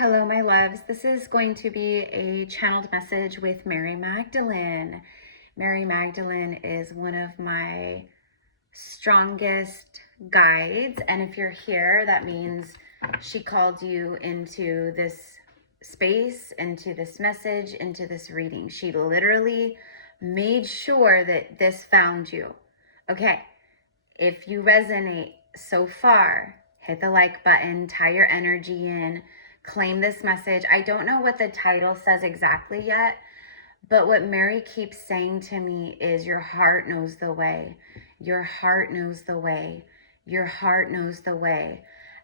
Hello, my loves. This is going to be a channeled message with Mary Magdalene. Mary Magdalene is one of my strongest guides. And if you're here, that means she called you into this space, into this message, into this reading. She literally made sure that this found you. Okay, if you resonate so far, hit the like button, tie your energy in, claim this message. I don't know what the title says exactly yet, but what Mary keeps saying to me is your heart knows the way. Your heart knows the way. Your heart knows the way.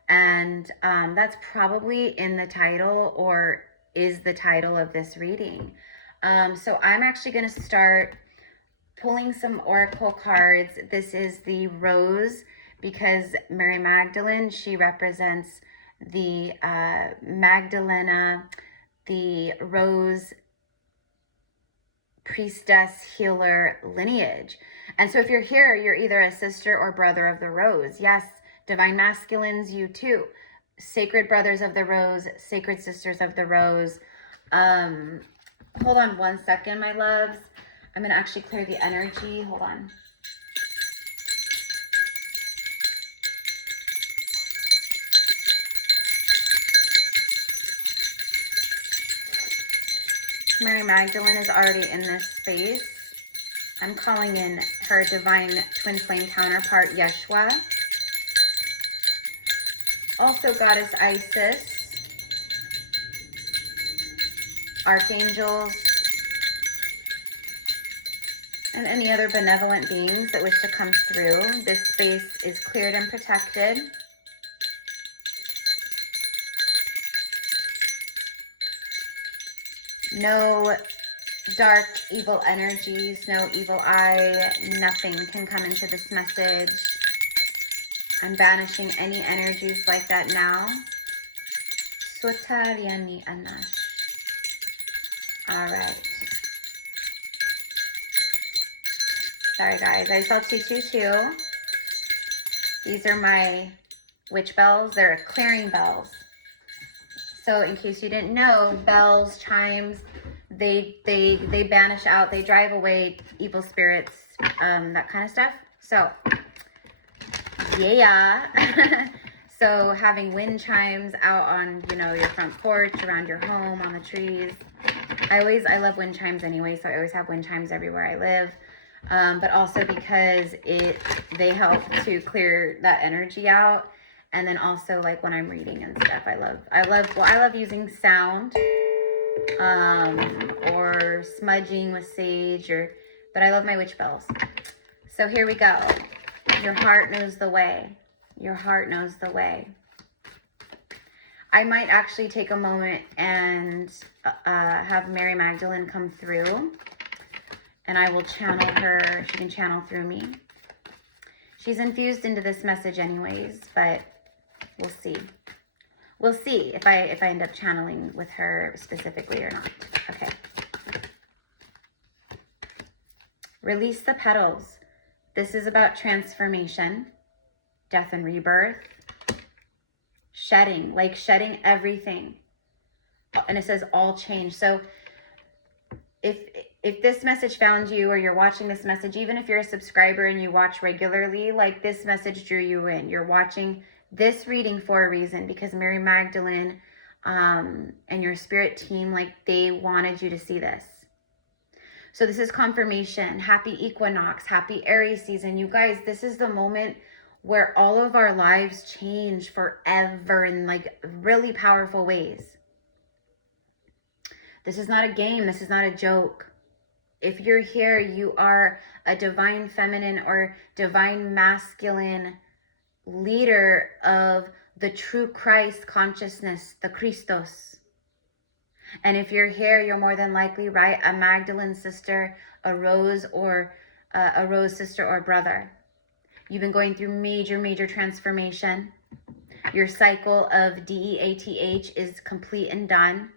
And that's probably in the title or is the title of this reading. So I'm actually going to start pulling some oracle cards. This is the rose because Mary Magdalene, she represents the Magdalena, the rose priestess healer lineage. And so if you're here, you're either a sister or brother of the rose. Yes, divine masculines, you too. Sacred brothers of the rose, sacred sisters of the rose. Hold on one second, my loves. I'm going to actually clear the energy. Hold on. Mary Magdalene is already in this space. I'm calling in her divine twin flame counterpart, Yeshua. Also, Goddess Isis, archangels, and any other benevolent beings that wish to come through. This space is cleared and protected. No dark, evil energies, no evil eye, nothing can come into this message. I'm banishing any energies like that now. Sotariani Anash. All right. Sorry, guys. I saw 222. These are my witch bells. They're clearing bells. So in case you didn't know, bells, chimes, they banish out, they drive away evil spirits, that kind of stuff. So, yeah. So having wind chimes out on, your front porch, around your home, on the trees. I love wind chimes anyway, so I always have wind chimes everywhere I live. But also because they help to clear that energy out. And then also like when I'm reading and stuff, I love using sound, or smudging with sage, but I love my witch bells. So here we go. Your heart knows the way. Your heart knows the way. I might actually take a moment and have Mary Magdalene come through, and I will channel her. She can channel through me. She's infused into this message anyways, but we'll see. We'll see if I end up channeling with her specifically or not. Okay. Release the petals. This is about transformation, death and rebirth, shedding, like shedding everything. And it says all change. So if this message found you, or you're watching this message, even if you're a subscriber and you watch regularly, like this message drew you in. You're watching this reading for a reason, because Mary Magdalene and your spirit team, like they wanted you to see this. So this is confirmation. Happy equinox, happy Aries season. You guys, this is the moment where all of our lives change forever in like really powerful ways. This is not a game. This is not a joke. If you're here, you are a divine feminine or divine masculine leader of the true Christ consciousness, the Christos. And if you're here, you're more than likely, right, a Magdalene sister, a rose sister or brother. You've been going through major transformation. Your cycle of DEATH is complete and done.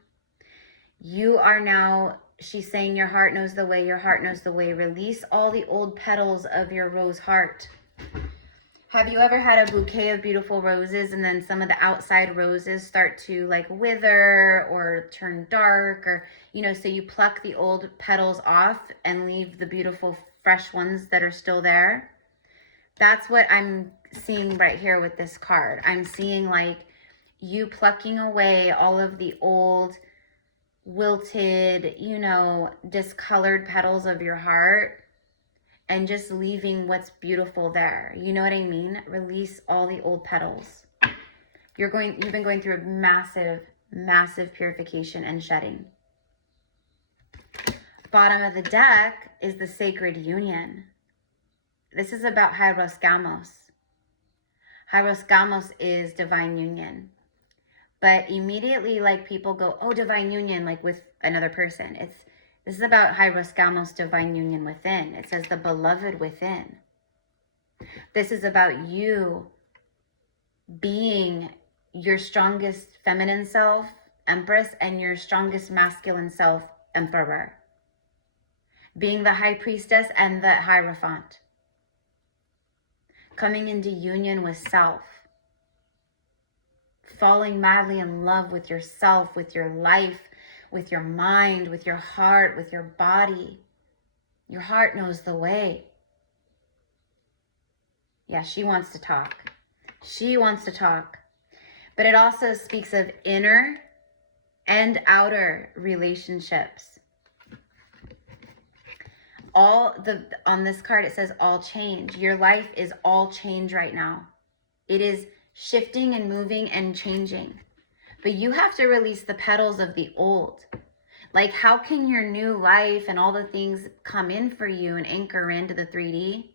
You are now, she's saying, your heart knows the way, your heart knows the way. Release all the old petals of your rose heart. Have you ever had a bouquet of beautiful roses and then some of the outside roses start to like wither or turn dark, or, you know, so you pluck the old petals off and leave the beautiful fresh ones that are still there? That's what I'm seeing right here with this card. I'm seeing like you plucking away all of the old, wilted, you know, discolored petals of your heart and just leaving what's beautiful there. You know what I mean? Release all the old petals. You've been going through a massive, massive purification and shedding. Bottom of the deck is the sacred union. This is about Hieros Gamos. Hieros Gamos is divine union. But immediately, like, people go, oh, divine union, like with another person. This is about Hieros Gamos, divine union within. It says the beloved within. This is about you being your strongest feminine self, Empress, and your strongest masculine self, Emperor. Being the High Priestess and the Hierophant. Coming into union with self. Falling madly in love with yourself, with your life, with your mind, with your heart, with your body. Your heart knows the way. Yeah, she wants to talk. She wants to talk. But it also speaks of inner and outer relationships. On this card, it says all change. Your life is all change right now. It is shifting and moving and changing. But you have to release the petals of the old. Like, how can your new life and all the things come in for you and anchor into the 3D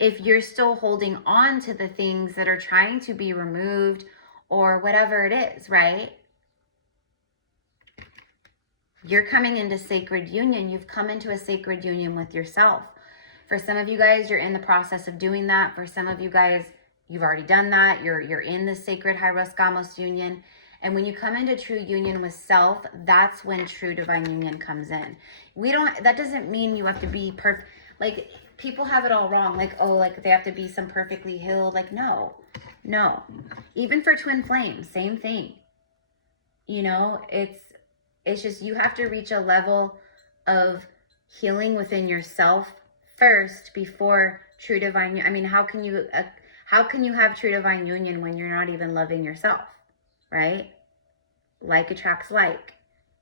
if you're still holding on to the things that are trying to be removed or whatever it is, right? You're coming into sacred union. You've come into a sacred union with yourself. For some of you guys, you're in the process of doing that. For some of you guys, you've already done that. You're in the sacred Hieros Gamos union. And when you come into true union with self, that's when true divine union comes in. That doesn't mean you have to be perfect. Like, people have it all wrong. Like, oh, like they have to be some perfectly healed. Like, no. Even for twin flames, same thing. You know, it's just, you have to reach a level of healing within yourself first before true divine union. I mean, how can you have true divine union when you're not even loving yourself, right? Like attracts like.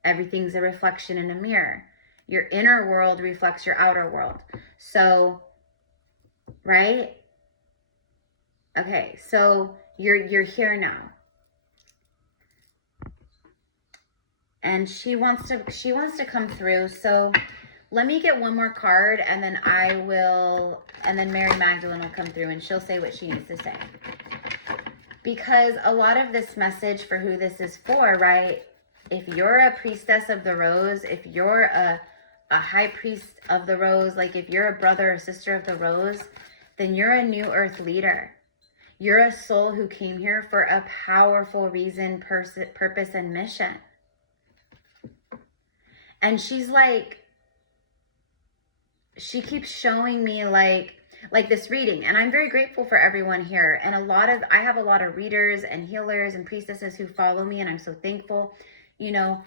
Everything's a reflection in a mirror. Your inner world reflects your outer world. So, right? Okay, so you're here now. And she wants to come through. So let me get one more card, and then Mary Magdalene will come through and she'll say what she needs to say. Because a lot of this message for who this is for, right? If you're a priestess of the rose, if you're a high priest of the rose, like if you're a brother or sister of the rose, then you're a new earth leader. You're a soul who came here for a powerful reason, purpose, and mission. And she's like, she keeps showing me like this reading, and I'm very grateful for everyone here. And I have a lot of readers and healers and priestesses who follow me, and I'm so thankful. You know,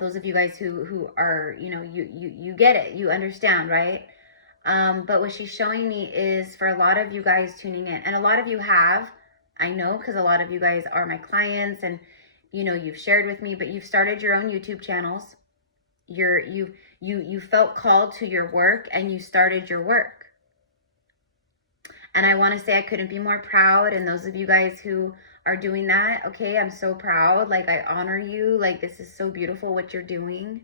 those of you guys who are, you know, you get it, you understand, right? But what she's showing me is for a lot of you guys tuning in, and a lot of you have, I know, because a lot of you guys are my clients, and you know, you've shared with me, but you've started your own YouTube channels. You felt called to your work, and you started your work. And I want to say I couldn't be more proud. And those of you guys who are doing that, okay, I'm so proud. Like, I honor you. Like, this is so beautiful what you're doing.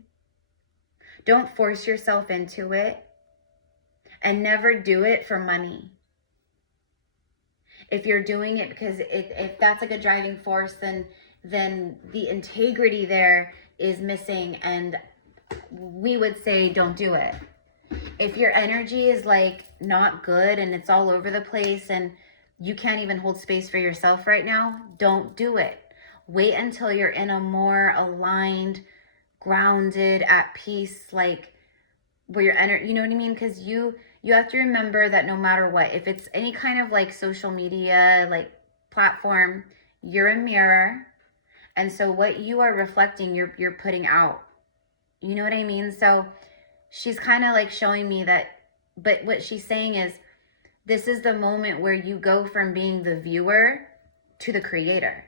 Don't force yourself into it, and never do it for money. If you're doing it because if that's like a driving force, then the integrity there is missing, and we would say don't do it. If your energy is like not good and it's all over the place and you can't even hold space for yourself right now, don't do it. Wait until you're in a more aligned, grounded, at peace, like where your energy, you know what I mean? Because you you have to remember that no matter what, if it's any kind of like social media, like platform, you're a mirror. And so what you are reflecting, you're putting out. You know what I mean? So she's kind of like showing me that, but what she's saying is, this is the moment where you go from being the viewer to the creator.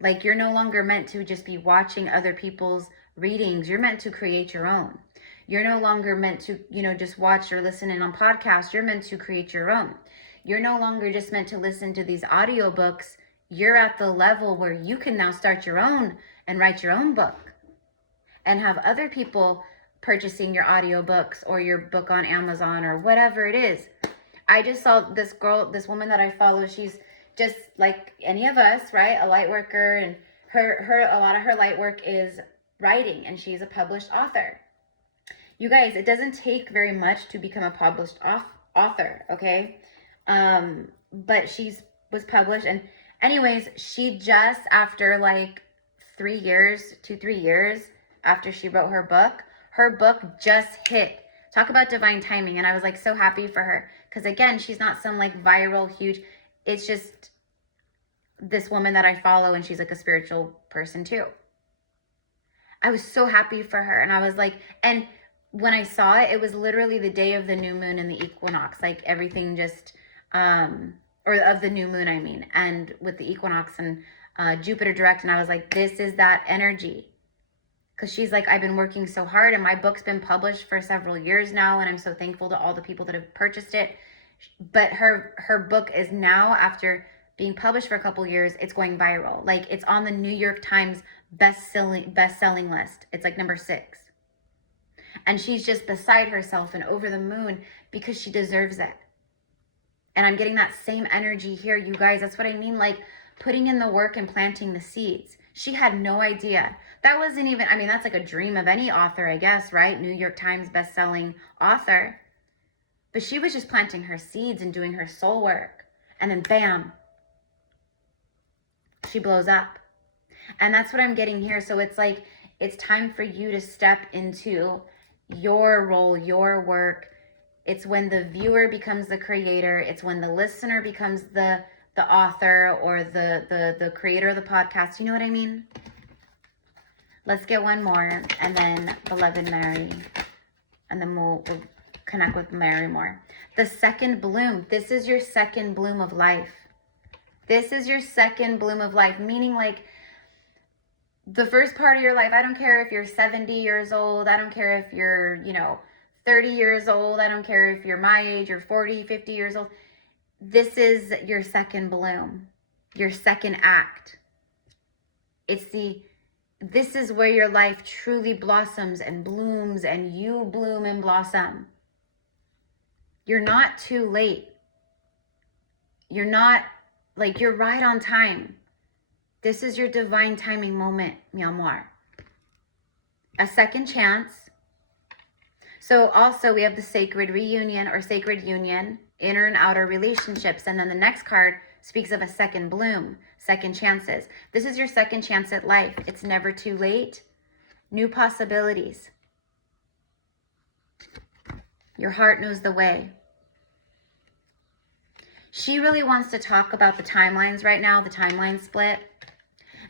Like, you're no longer meant to just be watching other people's readings. You're meant to create your own. You're no longer meant to, you know, just watch or listen in on podcasts. You're meant to create your own. You're no longer just meant to listen to these audiobooks. You're at the level where you can now start your own and write your own book and have other people purchasing your audiobooks or your book on Amazon or whatever it is. I just saw this girl, this woman that I follow. She's just like any of us, right? A light worker, and a lot of her light work is writing, and she's a published author. You guys, it doesn't take very much to become a published author, okay? But was published, and anyways, she just, after like 3 years, 2-3 years after she wrote her book just hit. Talk about divine timing. And I was like so happy for her, because again, she's not some like viral huge, it's just this woman that I follow, and she's like a spiritual person too. I was so happy for her. And I was like, and when I saw it, it was literally the day of the new moon and the equinox, like everything just, or of the new moon, I mean, and with the equinox and Jupiter direct. And I was like, this is that energy. Because she's like, I've been working so hard, and my book's been published for several years now, and I'm so thankful to all the people that have purchased it. But her book is now, after being published for a couple years, it's going viral. Like, it's on the New York Times best-selling list. It's like number 6. And she's just beside herself and over the moon because she deserves it. And I'm getting that same energy here, you guys. That's what I mean, like putting in the work and planting the seeds. She had no idea. That wasn't even, I mean, that's like a dream of any author, I guess, right? New York Times best-selling author. But she was just planting her seeds and doing her soul work. And then bam, she blows up. And that's what I'm getting here. So it's like, it's time for you to step into your role, your work. It's when the viewer becomes the creator. It's when the listener becomes the author, or the creator of the podcast. You know what I mean? Let's get one more, and then beloved Mary, and then we'll connect with Mary more. The second bloom. This is your second bloom of life. This is your second bloom of life, meaning like the first part of your life. I don't care if you're 70 years old. I don't care if you're, 30 years old. I don't care if you're my age or 40, 50 years old. This is your second bloom, your second act. This is where your life truly blossoms and blooms, and you bloom and blossom. You're not too late. You're not, like, you're right on time. This is your divine timing moment, mi amor. A second chance. So also we have the sacred reunion or sacred union, inner and outer relationships. And then the next card speaks of a second bloom, second chances. This is your second chance at life. It's never too late. New possibilities. Your heart knows the way. She really wants to talk about the timelines right now, the timeline split,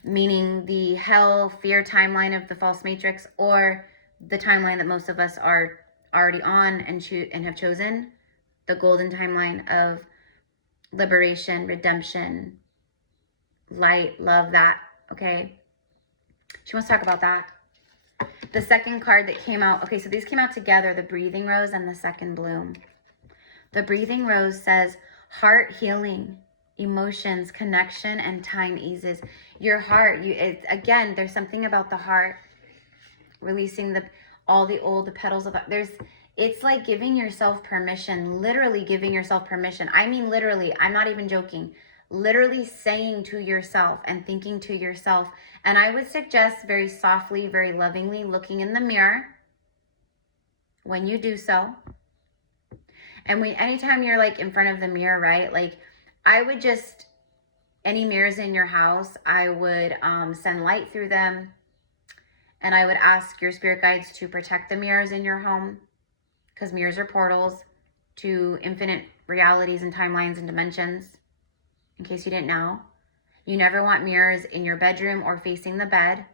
meaning the hell, fear timeline of the false matrix, or the timeline that most of us are already on and have chosen, the golden timeline of liberation, redemption, light, love, that, okay? She wants to talk about that. The second card that came out, okay, so these came out together, the breathing rose and the second bloom. The breathing rose says, heart healing, emotions, connection, and time eases. Your heart, again, there's something about the heart, releasing all the petals of it's like giving yourself permission, literally giving yourself permission. I mean, literally, I'm not even joking. Literally saying to yourself and thinking to yourself. And I would suggest very softly, very lovingly looking in the mirror when you do so. And anytime you're like in front of the mirror, right? Like I would just, any mirrors in your house, I would send light through them. And I would ask your spirit guides to protect the mirrors in your home, because mirrors are portals. to infinite realities and timelines and dimensions, in case you didn't know. You never want mirrors in your bedroom or facing the bed.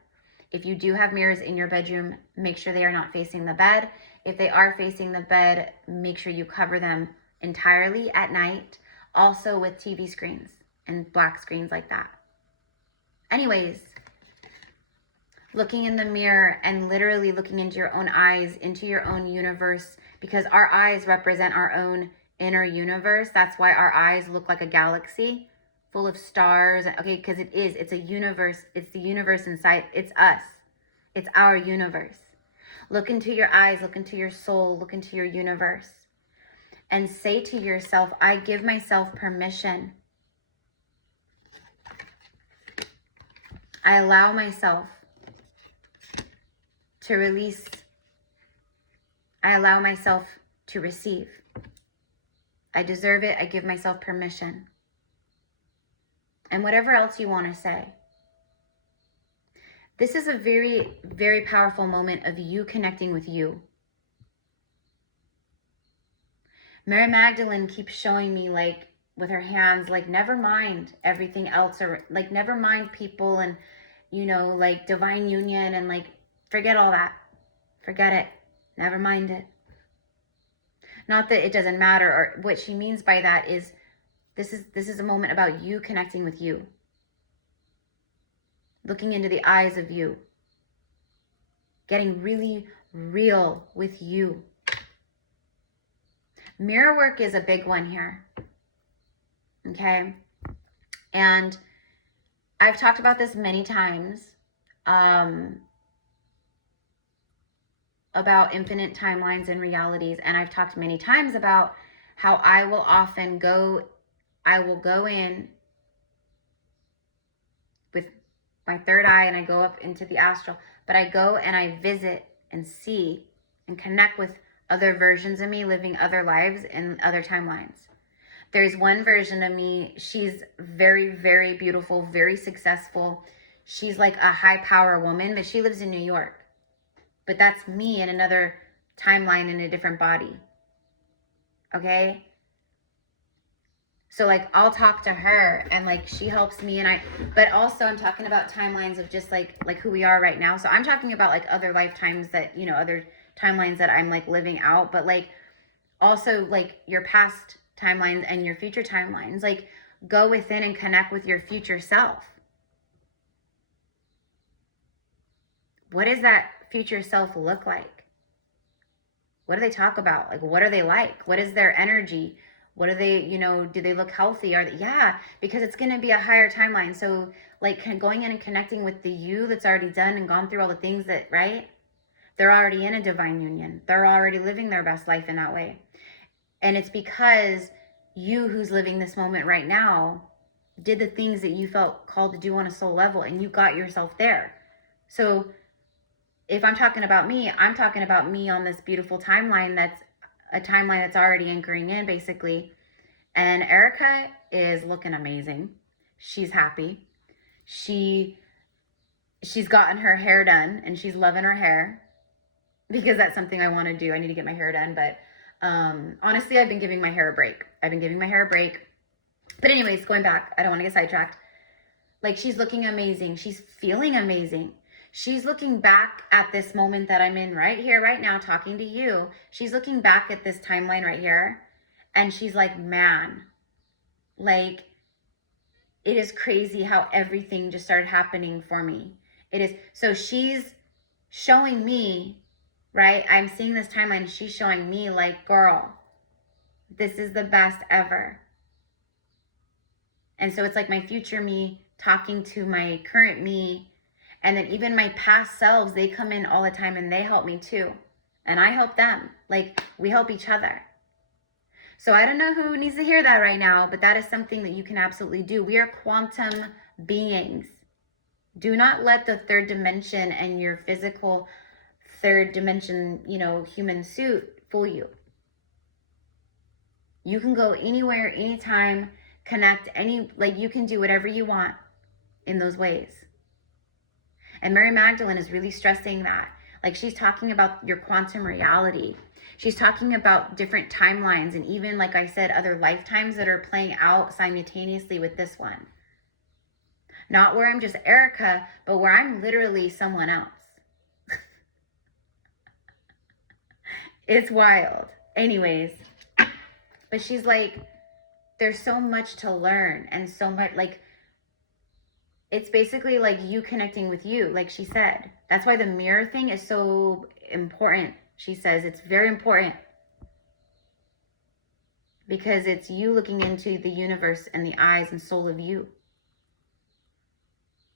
If you do have mirrors in your bedroom, make sure they are not facing the bed. If they are facing the bed, make sure you cover them entirely at night. Also with TV screens and black screens like that. Anyways, looking in the mirror and literally looking into your own eyes, into your own universe, because our eyes represent our own inner universe. That's why our eyes look like a galaxy full of stars. Okay, because it's a universe. It's the universe inside. It's us. It's our universe. Look into your eyes, look into your soul, look into your universe, and say to yourself, I give myself permission. I allow myself to release. I allow myself to receive. I deserve it. I give myself permission. And whatever else you want to say. This is a very, very powerful moment of you connecting with you. Mary Magdalene keeps showing me, like, with her hands, like, never mind everything else, or like, never mind people and, you know, like divine union and like, forget all that. Forget it. Never mind it. Not that it doesn't matter, or what she means by that is this is a moment about you connecting with you. Looking into the eyes of you. Getting really real with you. Mirror work is a big one here. Okay? And I've talked about this many times. About infinite timelines and realities. And I've talked many times about how I will go in with my third eye and I go up into the astral, but I go and I visit and see and connect with other versions of me living other lives in other timelines. There's one version of me, she's very, very beautiful, very successful. She's like a high power woman, but she lives in New York. But that's me in another timeline in a different body. Okay? So like I'll talk to her and like she helps me, but also I'm talking about timelines of just like who we are right now. So I'm talking about like other lifetimes that, you know, other timelines that I'm like living out, but like also like your past timelines and your future timelines. Like go within and connect with your future self. What does that future self look like? What do they talk about? Like, what are they like? What is their energy? What are they, you know, do they look healthy? Are they, yeah, because it's going to be a higher timeline. So like going in and connecting with the you that's already done and gone through all the things that, right? They're already in a divine union. They're already living their best life in that way. And it's because you who's living this moment right now did the things that you felt called to do on a soul level and you got yourself there. So if I'm talking about me, I'm talking about me on this beautiful timeline that's a timeline that's already anchoring in basically. And Erica is looking amazing. She's happy. She's gotten her hair done and she's loving her hair because that's something I want to do. I need to get my hair done. But honestly, I've been giving my hair a break. But anyways, going back, I don't want to get sidetracked. Like she's looking amazing. She's feeling amazing. She's looking back at this moment that I'm in right here, right now, talking to you. She's looking back at this timeline right here. And she's like, man, like, it is crazy how everything just started happening for me. It is. So she's showing me, right? I'm seeing this timeline. She's showing me like, girl, this is the best ever. And so it's like my future me talking to my current me. And then even my past selves, they come in all the time and they help me too. And I help them. Like we help each other. So I don't know who needs to hear that right now, but that is something that you can absolutely do. We are quantum beings. Do not let the third dimension and your physical third dimension, you know, human suit fool you. You can go anywhere, anytime, connect like you can do whatever you want in those ways. And Mary Magdalene is really stressing that. Like she's talking about your quantum reality. She's talking about different timelines and even, like I said, other lifetimes that are playing out simultaneously with this one. Not where I'm just Erica, but where I'm literally someone else. It's wild. Anyways, but she's like, there's so much to learn and so much, like, it's basically like you connecting with you, like she said. That's why the mirror thing is so important. She says it's very important because it's you looking into the universe and the eyes and soul of you.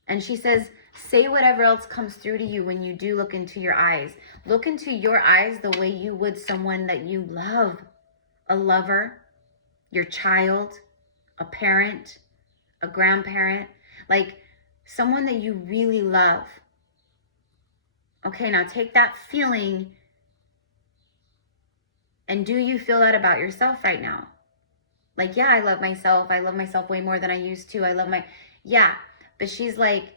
And she says, say whatever else comes through to you when you do look into your eyes. Look into your eyes the way you would someone that you love. A lover, your child, a parent, a grandparent. Like someone that you really love. Okay, now take that feeling and do you feel that about yourself right now? Like, yeah, I love myself. I love myself way more than I used to. I love yeah. But she's like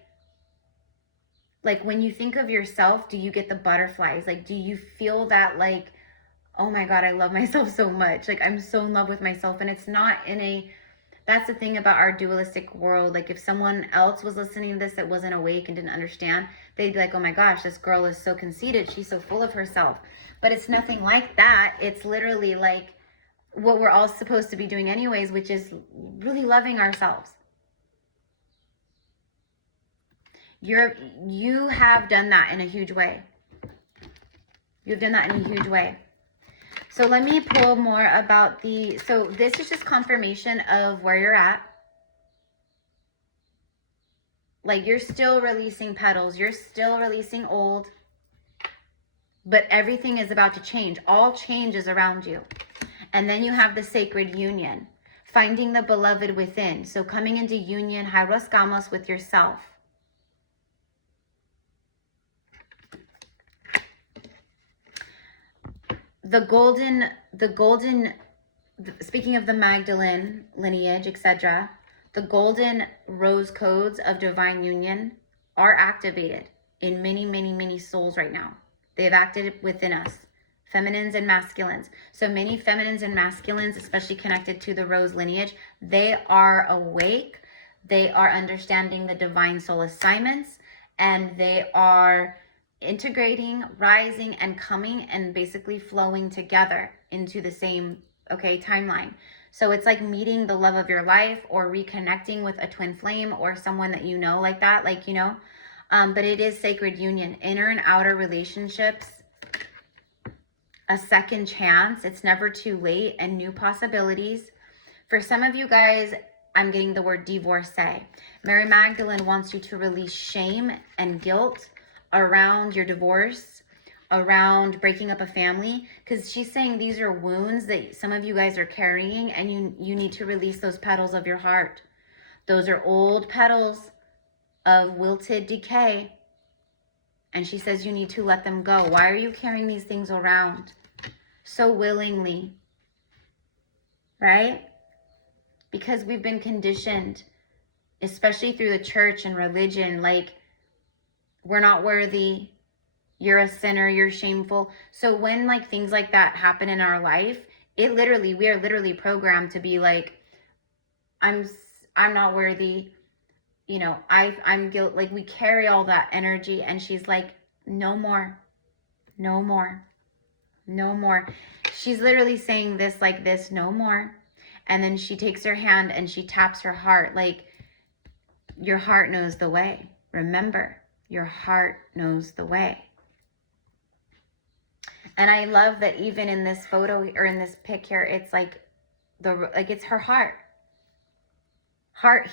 when you think of yourself, do you get the butterflies? Like, do you feel that like, oh my God, I love myself so much. Like, I'm so in love with myself. And it's not in a, that's the thing about our dualistic world. Like, if someone else was listening to this that wasn't awake and didn't understand, they'd be like, oh my gosh, this girl is so conceited. She's so full of herself. But it's nothing like that. It's literally like what we're all supposed to be doing anyways, which is really loving ourselves. You have done that in a huge way. You've done that in a huge way. So let me pull more about so this is just confirmation of where you're at. Like you're still releasing petals. You're still releasing old. But everything is about to change. All change is around you. And then you have the sacred union. Finding the beloved within. So coming into union, Hieros Gamos, with yourself. The golden, speaking of the Magdalene lineage, etc., the golden rose codes of divine union are activated in many, many, many souls right now. They've acted within us, feminines and masculines. So many feminines and masculines, especially connected to the rose lineage, they are awake. They are understanding the divine soul assignments, and they are integrating, rising, and coming and basically flowing together into the same, timeline. So it's like meeting the love of your life or reconnecting with a twin flame or someone that you know like that, but it is sacred union, inner and outer relationships, a second chance. It's never too late, and new possibilities. For some of you guys, I'm getting the word divorcee. Mary Magdalene wants you to release shame and guilt around your divorce, around breaking up a family, because she's saying these are wounds that some of you guys are carrying, and you need to release those petals of your heart. Those are old petals of wilted decay, and she says you need to let them go. Why are you carrying these things around so willingly, right? Because we've been conditioned, especially through the church and religion, like, we're not worthy, you're a sinner, you're shameful. So when things like that happen in our life, we are literally programmed to be like, I'm not worthy, I'm guilt. Like, we carry all that energy, and she's like, no more, no more, no more. She's literally saying this like this, no more. And then she takes her hand and she taps her heart, like, your heart knows the way. Remember, your heart knows the way. And I love that even in this photo or in this pic here, it's like it's her heart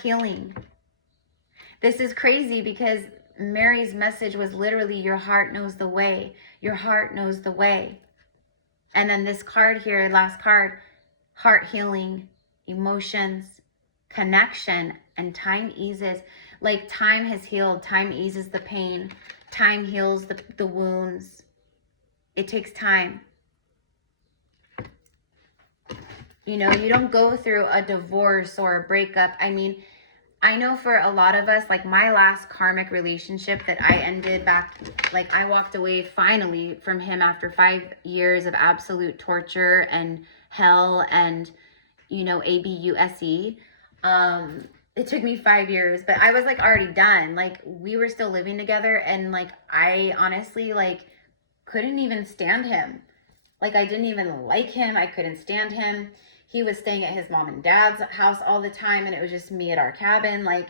healing. This is crazy because Mary's message was literally, your heart knows the way. Your heart knows the way. And then this card here, last card, heart healing, emotions, connection, and time eases. Like, time has healed. Time eases the pain. Time heals the wounds. It takes time. You don't go through a divorce or a breakup. I mean, I know for a lot of us, like my last karmic relationship that I ended back, like I walked away finally from him after 5 years of absolute torture and hell and, you know, ABUSE. It took me 5 years, but I was like already done. Like we were still living together, and like I honestly like couldn't even stand him. Like I didn't even like him. I couldn't stand him. He was staying at his mom and dad's house all the time, and it was just me at our cabin. Like,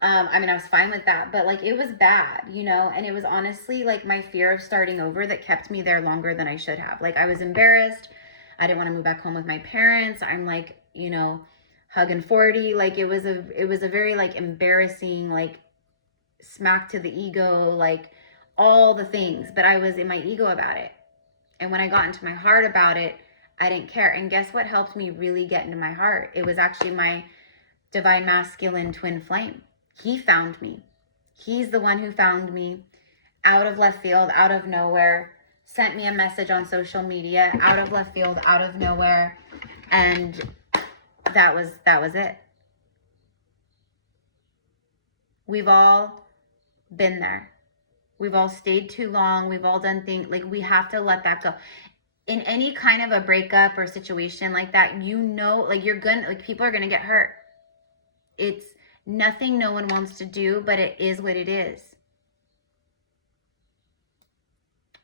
I mean, I was fine with that, but like it was bad, you know, and it was honestly like my fear of starting over that kept me there longer than I should have. Like I was embarrassed. I didn't want to move back home with my parents. I'm like, you know, hugging 40. Like it was a very like embarrassing, like smack to the ego, like all the things, but I was in my ego about it. And when I got into my heart about it, I didn't care. And guess what helped me really get into my heart? It was actually my divine masculine twin flame. He found me. He's the one who found me out of left field, out of nowhere, sent me a message on social media, out of left field, out of nowhere. And that was it. We've all been there. We've all stayed too long. We've all done things, like we have to let that go. In any kind of a breakup or situation like that, you know, like people are gonna get hurt. It's nothing no one wants to do, but it is what it is.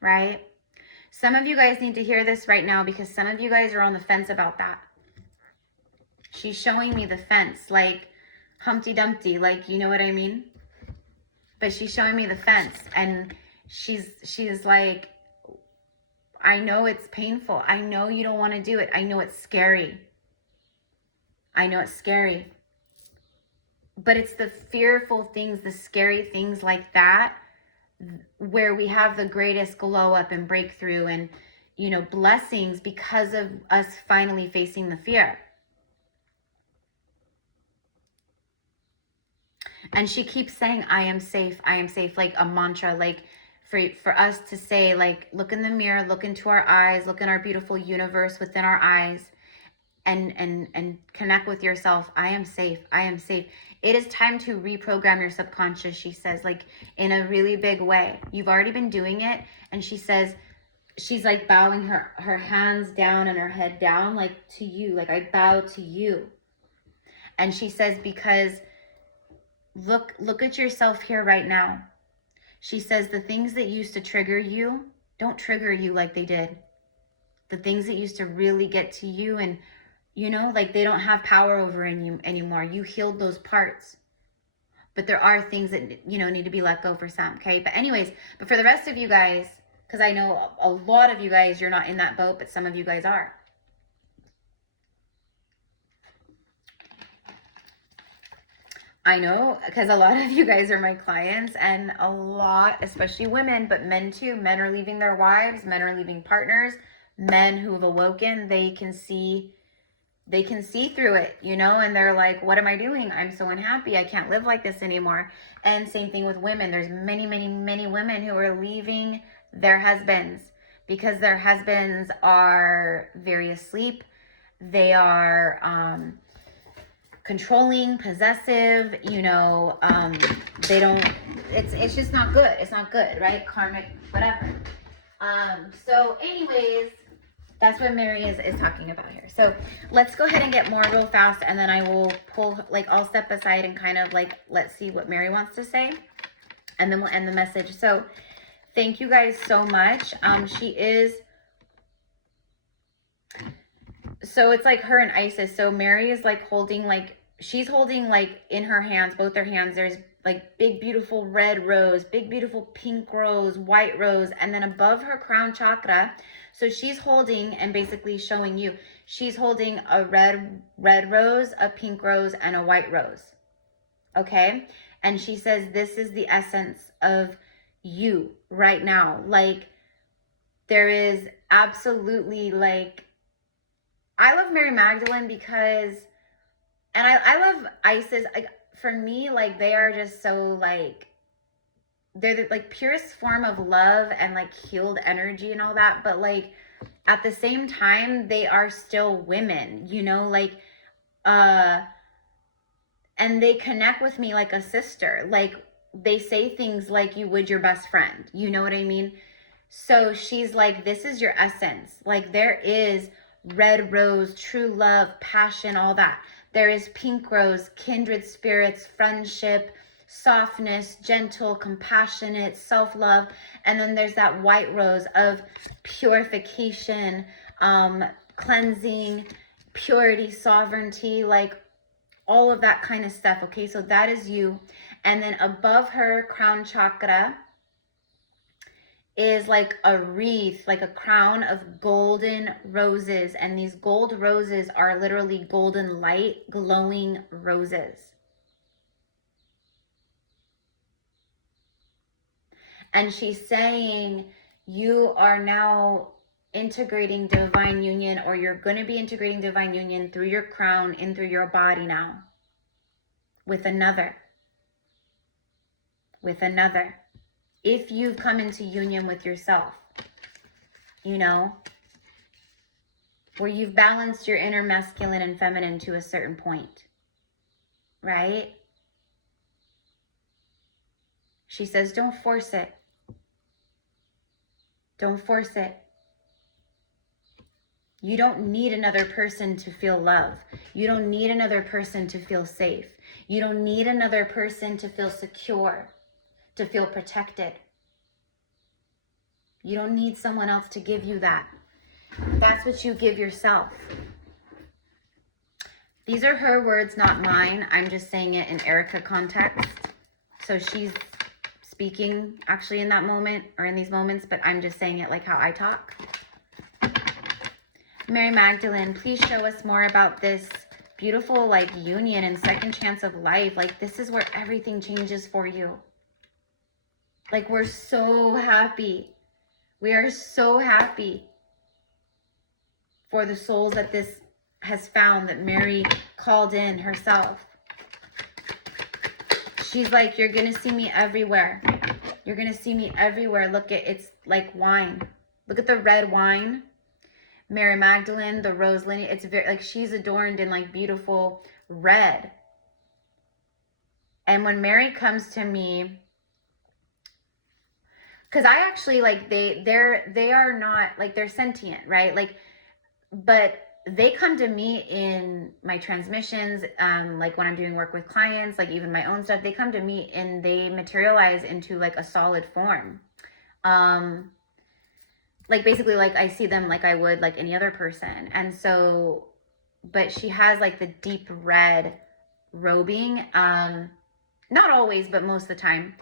Right? Some of you guys need to hear this right now, because some of you guys are on the fence about that. She's showing me the fence, like Humpty Dumpty, like, you know what I mean? But she's showing me the fence, and she's like, I know it's painful. I know you don't want to do it. I know it's scary. I know it's scary. But it's the fearful things, the scary things like that, where we have the greatest glow up and breakthrough and, you know, blessings because of us finally facing the fear. And she keeps saying, I am safe, like a mantra, like for us to say, like, look in the mirror, look into our eyes, look in our beautiful universe within our eyes, and connect with yourself. I am safe. I am safe. It is time to reprogram your subconscious, she says, like in a really big way. You've already been doing it. And she says, she's like bowing her hands down and her head down, like to you, like I bow to you. And she says, because look at yourself here right now. She says the things that used to trigger you don't trigger you like they did. The things that used to really get to you and, you know, like they don't have power over you anymore. You healed those parts. But there are things that, you know, need to be let go for some, okay? But anyways, but for the rest of you guys, because I know a lot of you guys, you're not in that boat, but some of you guys are. I know, because a lot of you guys are my clients, and a lot, especially women, but men too. Men are leaving their wives, men are leaving partners, men who have awoken, they can see through it, you know, and they're like, what am I doing? I'm so unhappy. I can't live like this anymore. And same thing with women. There's many, many, many women who are leaving their husbands because their husbands are very asleep. They are, controlling, possessive, you know, they don't, it's just not good. It's not good, right? Karmic, whatever. So anyways, that's what Mary is talking about here. So let's go ahead and get more real fast, and then I will pull, like, I'll step aside and kind of like, let's see what Mary wants to say, and then we'll end the message. So thank you guys so much. So it's like her and Isis. So Mary is like holding, like, she's holding like in her hands, both her hands, there's like big, beautiful red rose, big, beautiful pink rose, white rose, and then above her crown chakra. So she's holding and basically showing you, she's holding a red rose, a pink rose, and a white rose. Okay. And she says, this is the essence of you right now. Like, there is absolutely, like, I love Mary Magdalene because, and I love Isis. Like, for me, like, they are just so, like, they're the, like, purest form of love and, like, healed energy and all that. But, like, at the same time, they are still women, you know, like, and they connect with me like a sister. Like, they say things like you would your best friend. You know what I mean? So she's like, this is your essence. Like, there is red rose, true love, passion, all that. There is pink rose, kindred spirits, friendship, softness, gentle, compassionate, self-love. And then there's that white rose of purification, cleansing, purity, sovereignty, like all of that kind of stuff. Okay, so that is you. And then above her crown chakra is like a wreath, like a crown of golden roses. And these gold roses are literally golden light, glowing roses. And she's saying you are now integrating divine union, or you're going to be integrating divine union through your crown and through your body now with another. If you've come into union with yourself, you know, where you've balanced your inner masculine and feminine to a certain point, right? She says, don't force it. Don't force it. You don't need another person to feel love. You don't need another person to feel safe. You don't need another person to feel secure, to feel protected. You don't need someone else to give you that. That's what you give yourself. These are her words, not mine. I'm just saying it in Erica context. So she's speaking actually in that moment, or in these moments, but I'm just saying it like how I talk. Mary Magdalene, please show us more about this beautiful like union and second chance of life. Like, this is where everything changes for you. Like, we're so happy. We are so happy for the souls that this has found, that Mary called in herself. She's like, you're going to see me everywhere. You're going to see me everywhere. Look at, it's like wine. Look at the red wine. Mary Magdalene, the rose lineage. It's very, like, she's adorned in like beautiful red. And when Mary comes to me, because I actually like, they are not like, they're sentient, right? Like, but they come to me in my transmissions, like when I'm doing work with clients, like even my own stuff, they come to me and they materialize into like a solid form. Like basically like I see them like I would like any other person. And so, but she has like the deep red robing, not always, but most of the time.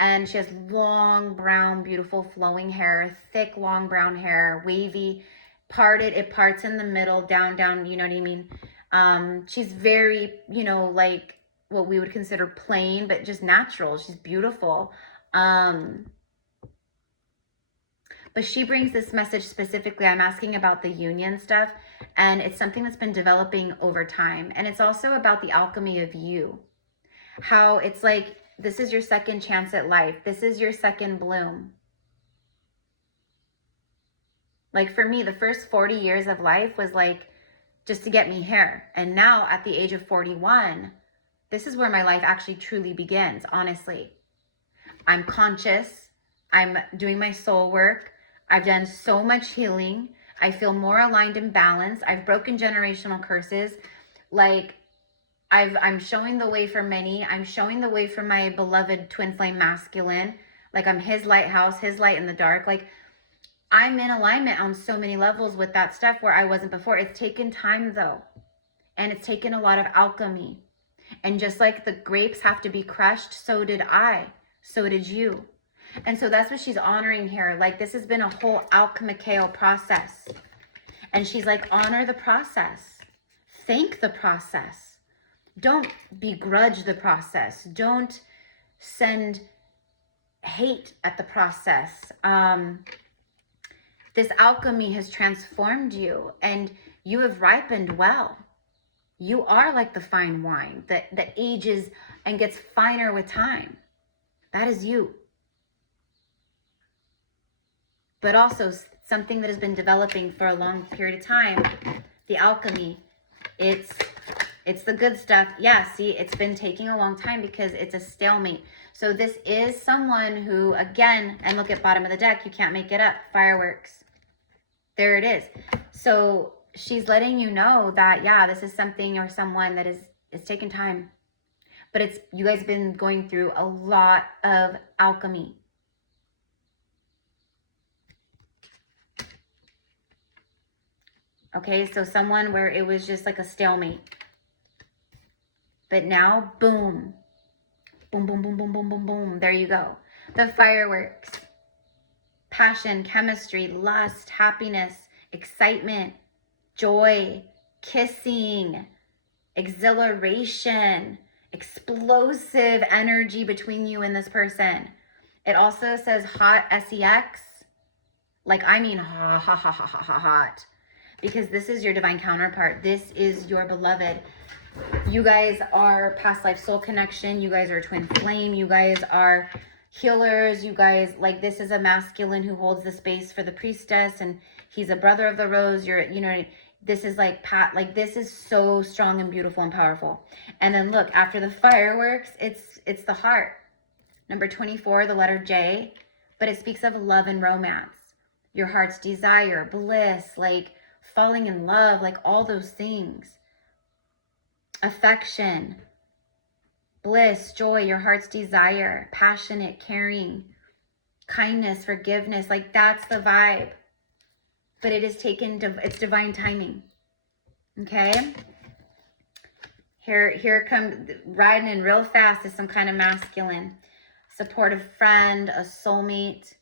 And she has long, brown, beautiful flowing hair, thick, long brown hair, wavy, parted. It parts in the middle, down, you know what I mean? She's very, you know, like what we would consider plain, but just natural. She's beautiful. But she brings this message specifically. I'm asking about the union stuff, and it's something that's been developing over time. And it's also about the alchemy of you. How it's like, this is your second chance at life. This is your second bloom. Like for me, the first 40 years of life was like just to get me here. And now at the age of 41, this is where my life actually truly begins, honestly. I'm conscious. I'm doing my soul work. I've done so much healing. I feel more aligned and balanced. I've broken generational curses. Like I'm showing the way for many. I'm showing the way for my beloved twin flame masculine. Like I'm his lighthouse, his light in the dark. Like I'm in alignment on so many levels with that stuff where I wasn't before. It's taken time though. And it's taken a lot of alchemy. And just like the grapes have to be crushed, so did I. So did you. And so that's what she's honoring here. Like this has been a whole alchemical process. And she's like, honor the process. Thank the process. Don't begrudge the process. Don't send hate at the process. This alchemy has transformed you and you have ripened well. You are like the fine wine that ages and gets finer with time. That is you. But also something that has been developing for a long period of time, the alchemy, it's It's the good stuff. Yeah, see, it's been taking a long time because it's a stalemate. So this is someone who, again, and look at bottom of the deck, you can't make it up. Fireworks. There it is. So she's letting you know that, yeah, this is something or someone that is taking time. But it's, you guys been going through a lot of alchemy. Okay, so someone where it was just like a stalemate. But now, boom. Boom, boom, boom, boom, boom, boom, boom. There you go. The fireworks. Passion, chemistry, lust, happiness, excitement, joy, kissing, exhilaration, explosive energy between you and this person. It also says hot, SEX. Like, I mean, hot. Because this is your divine counterpart. This is your beloved. You guys are past life soul connection. You guys are twin flame. You guys are healers. You guys, like, this is a masculine who holds the space for the priestess, and he's a brother of the rose. You're, you know, this is like this is so strong and beautiful and powerful. And then look, after the fireworks, it's the heart. Number 24, the letter J, but it speaks of love and romance. Your heart's desire, bliss, like falling in love, like all those things. Affection, bliss, joy, your heart's desire, passionate, caring, kindness, forgiveness, like that's the vibe. But it is taken, it's divine timing. Okay? Here comes, riding in real fast is some kind of masculine. Supportive friend, a soulmate.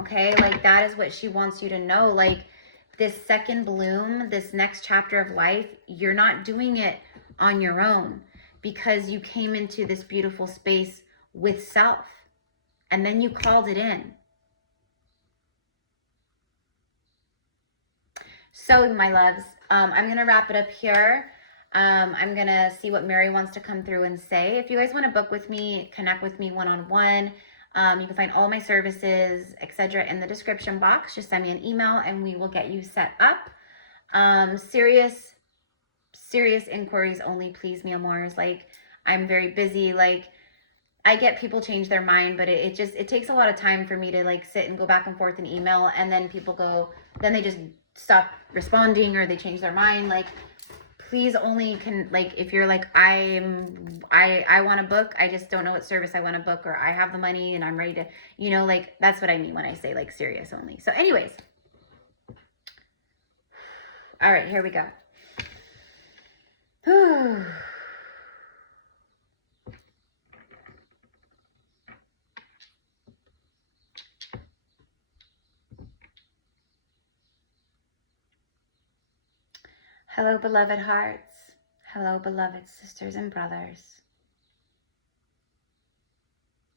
Okay? Like that is what she wants you to know. Like this second bloom, this next chapter of life, you're not doing it on your own because you came into this beautiful space with self and then you called it in. So my loves, I'm going to wrap it up here. I'm going to see what Mary wants to come through and say. If you guys want to book with me, connect with me one-on-one, you can find all my services, etc. in the description box. Just send me an email and we will get you set up. Serious inquiries only, please, mi amores. Like, I'm very busy. Like, I get people change their mind, but it takes a lot of time for me to like sit and go back and forth in email, and then people go, then they just stop responding or they change their mind. Like, please only can, like, if you're like, I want to book, I just don't know what service I want to book, or I have the money and I'm ready to, you know, like, that's what I mean when I say like serious only. So anyways, all right, here we go. Hello, beloved hearts. Hello, beloved sisters and brothers.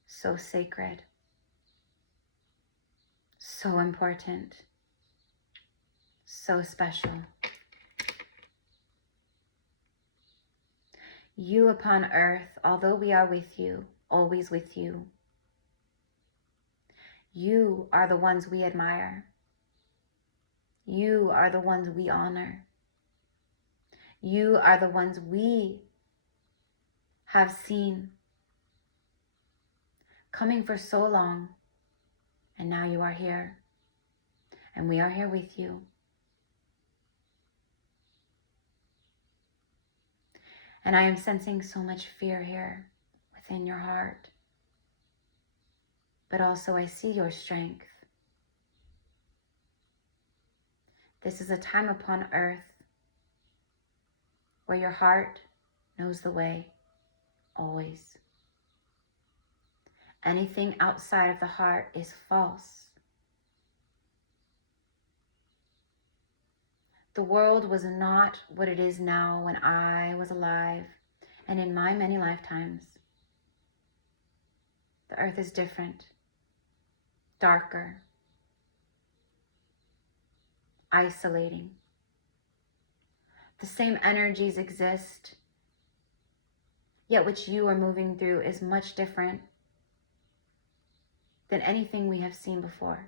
So sacred. So important. So special. You upon earth, although we are with you, always with you. You are the ones we admire. You are the ones we honor. You are the ones we have seen coming for so long, and now you are here, and we are here with you. And I am sensing so much fear here within your heart, but also I see your strength. This is a time upon earth where your heart knows the way, always. Anything outside of the heart is false. The world was not what it is now when I was alive and in my many lifetimes. The earth is different, darker, isolating. The same energies exist, yet which you are moving through is much different than anything we have seen before.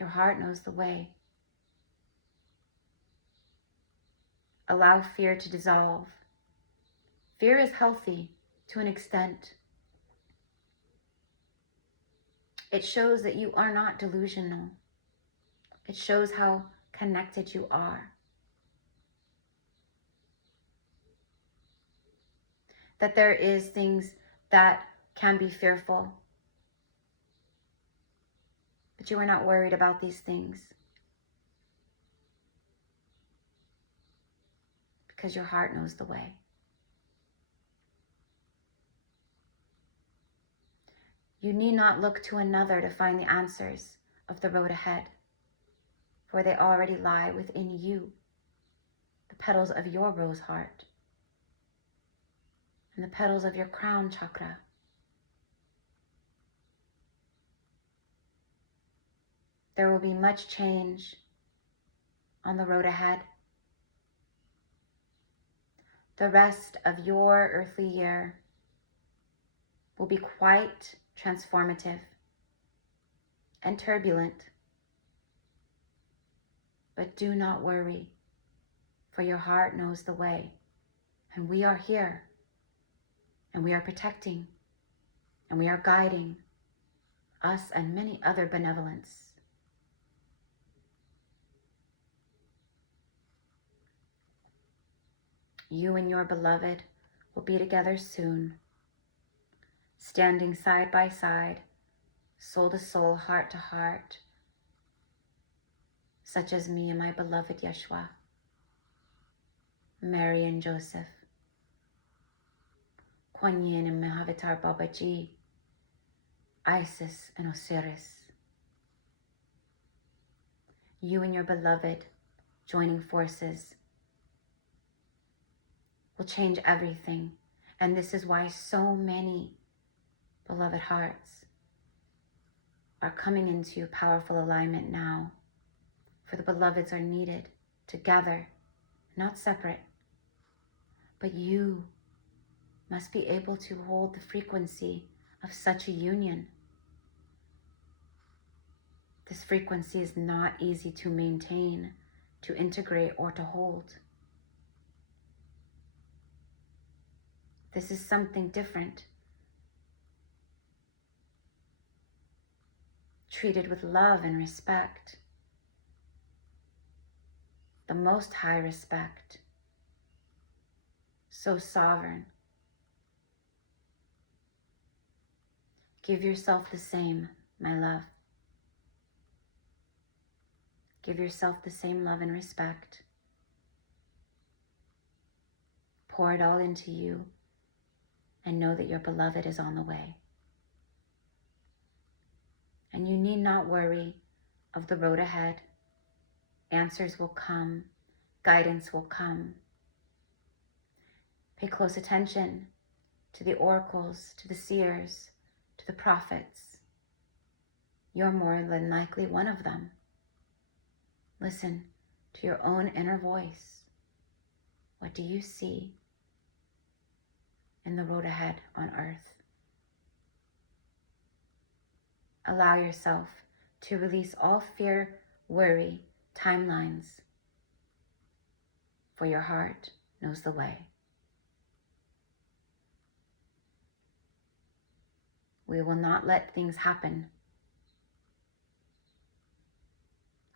Your heart knows the way. Allow fear to dissolve. Fear is healthy to an extent. It shows that you are not delusional. It shows how connected you are. That there is things that can be fearful. But you are not worried about these things. Because your heart knows the way. You need not look to another to find the answers of the road ahead, for they already lie within you, the petals of your rose heart, and the petals of your crown chakra. There will be much change on the road ahead. The rest of your earthly year will be quite transformative and turbulent. But do not worry, for your heart knows the way. And we are here, and we are protecting, and we are guiding us and many other benevolents. You and your beloved will be together soon, standing side by side, soul to soul, heart to heart, such as me and my beloved Yeshua, Mary and Joseph, Kuan Yin and Mahavatar Babaji, Isis and Osiris. You and your beloved joining forces will change everything. And this is why so many beloved hearts are coming into powerful alignment now. For the beloveds are needed together, not separate. But you must be able to hold the frequency of such a union. This frequency is not easy to maintain, to integrate, or to hold. This is something different, treated with love and respect, the most high respect, so sovereign. Give yourself the same, my love. Give yourself the same love and respect. Pour it all into you and know that your beloved is on the way. And you need not worry of the road ahead. Answers will come. Guidance will come. Pay close attention to the oracles, to the seers, to the prophets. You're more than likely one of them. Listen to your own inner voice. What do you see in the road ahead on earth? Allow yourself to release all fear, worry, timelines, for your heart knows the way. We will not let things happen.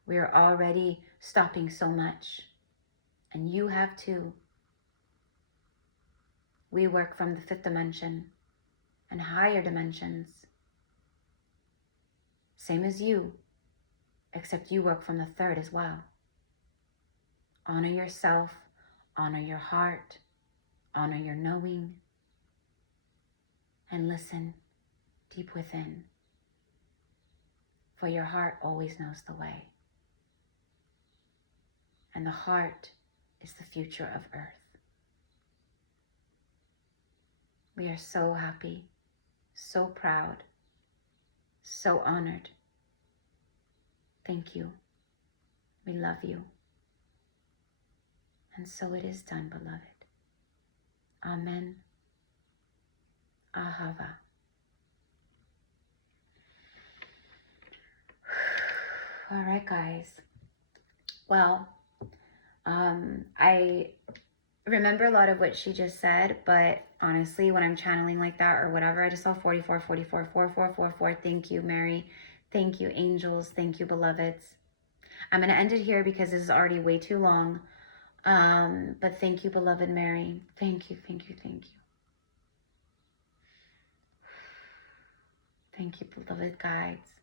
We are already stopping so much, and you have too. We work from the 5th dimension and higher dimensions. Same as you, except you work from the 3rd as well. Honor yourself, honor your heart, honor your knowing, and listen deep within, for your heart always knows the way. And the heart is the future of earth. We are so happy, so proud, so honored. Thank you. We love you. And so it is done, beloved. Amen. Ahava. All right, guys. Well, I remember a lot of what she just said, but honestly, when I'm channeling like that or whatever, I just saw 44, 44, 4444. Thank you, Mary. Thank you, angels. Thank you, beloveds. I'm going to end it here because this is already way too long. But thank you, beloved Mary. Thank you, thank you, thank you. Thank you, beloved guides.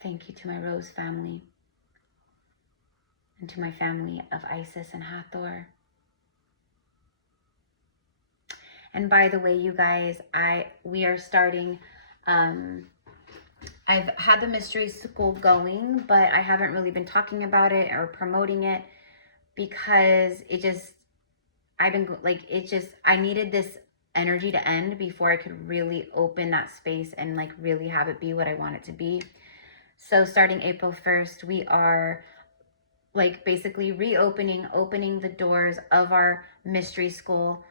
Thank you to my Rose family and to my family of Isis and Hathor. And by the way, you guys, we are starting, I've had the mystery school going, but I haven't really been talking about it or promoting it because I needed this energy to end before I could really open that space and like really have it be what I want it to be. So starting April 1st, we are like basically opening the doors of our mystery school,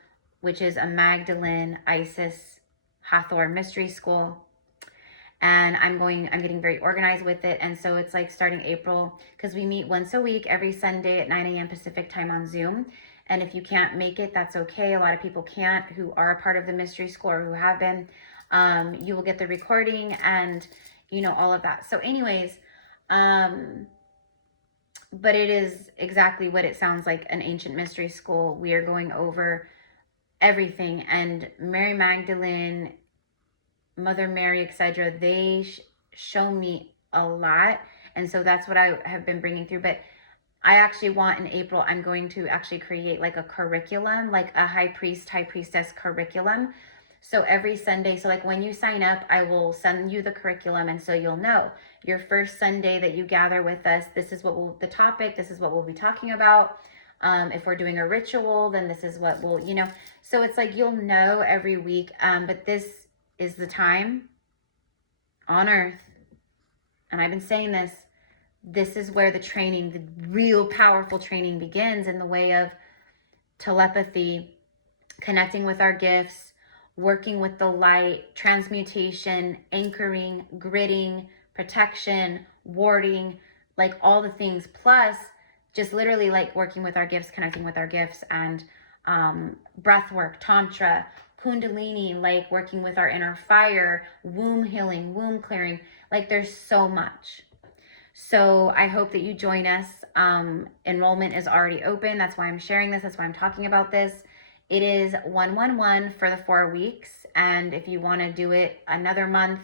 which is a Magdalene, Isis, Hathor mystery school. And I'm getting very organized with it. And so it's like starting April, because we meet once a week, every Sunday at 9 a.m. Pacific time on Zoom. And if you can't make it, that's okay. A lot of people can't who are a part of the mystery school or who have been. You will get the recording and, you know, all of that. So anyways, but it is exactly what it sounds like, an ancient mystery school. We are going over everything. And Mary Magdalene, Mother Mary, etc., they show me a lot. And so that's what I have been bringing through. But I actually want in April, I'm going to actually create like a curriculum, like a high priestess curriculum. So every Sunday, so like when you sign up, I will send you the curriculum. And so you'll know your first Sunday that you gather with us, this is what the topic, this is what we'll be talking about. If we're doing a ritual, then this is what we'll, you know, so it's like, you'll know every week. But this is the time on earth. And I've been saying this is where the training, the real powerful training begins in the way of telepathy, connecting with our gifts, working with the light, transmutation, anchoring, gridding, protection, warding, like all the things, plus just literally like working with our gifts, connecting with our gifts, and breath work, tantra, kundalini, like working with our inner fire, womb healing, womb clearing. Like there's so much. So I hope that you join us. Enrollment is already open. That's why I'm sharing this. That's why I'm talking about this. It is 111 for the 4 weeks. And if you want to do it another month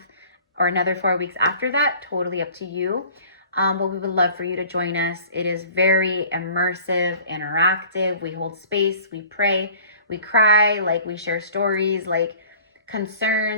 or another 4 weeks after that, totally up to you. But we would love for you to join us. It is very immersive, interactive. We hold space, we pray, we cry, like we share stories, like concerns.